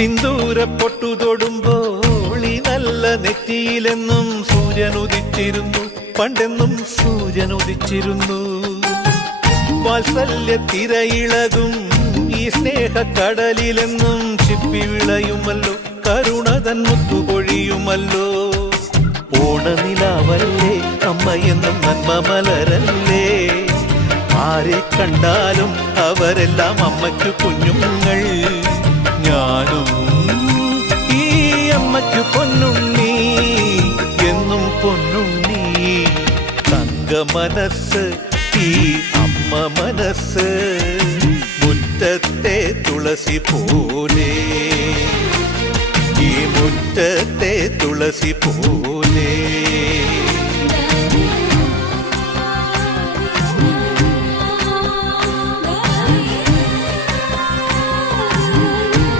സിന്ദൂര പൊട്ടു തൊടുമ്പോൾ ഈ നല്ല നെറ്റിയിലെന്നും സൂര്യൻ ഉദിച്ചിരുന്നു, പണ്ടെന്നും സൂര്യൻ ഉദിച്ചിരുന്നു. വാത്സല്യ തിരയിളകും ഈ സ്നേഹക്കടലിലെന്നും ചിപ്പി വിളയുമല്ലോ, കരുണതൻ മുത്തുപൊഴിയുമല്ലോ. ഓണനിലാവല്ലേ അമ്മയെന്നും നന്മ മലരല്ലേ, ആരെ കണ്ടാലും അവരെല്ലാം അമ്മയ്ക്കു കുഞ്ഞുങ്ങൾ. ഞാനും ഈ അമ്മയ്ക്കു പൊന്നുണ്ണി, എന്നും പൊന്നുണ്ണി. തങ്ക മനസ്സ് ഈ അമ്മ മനസ്സ്, മുറ്റത്തെ തുളസി പോലെ, ഈ മുറ്റത്തെ തുളസി പോലെ.